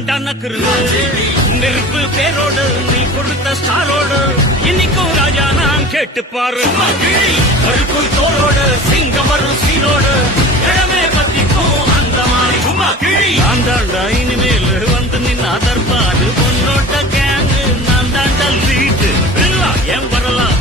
தாண்டா நக்குறது நெருப்பு பேரோடு நீ கொடுத்த ஸ்டாரோடு இன்னைக்கும் ராஜா நான் கேட்டு பாரு கருப்பு தோரோடு சிங்கம் வரும் சீரோடு இடமே பத்திக்கும் அந்த மாதிரி சும்மா கிழி நான் தாண்டா இனிமேல் வந்து நின்னா தற்பாடு பொன்னோட்ட கேங்கு நான் தாண்டா லீட்டு என் வரலாம்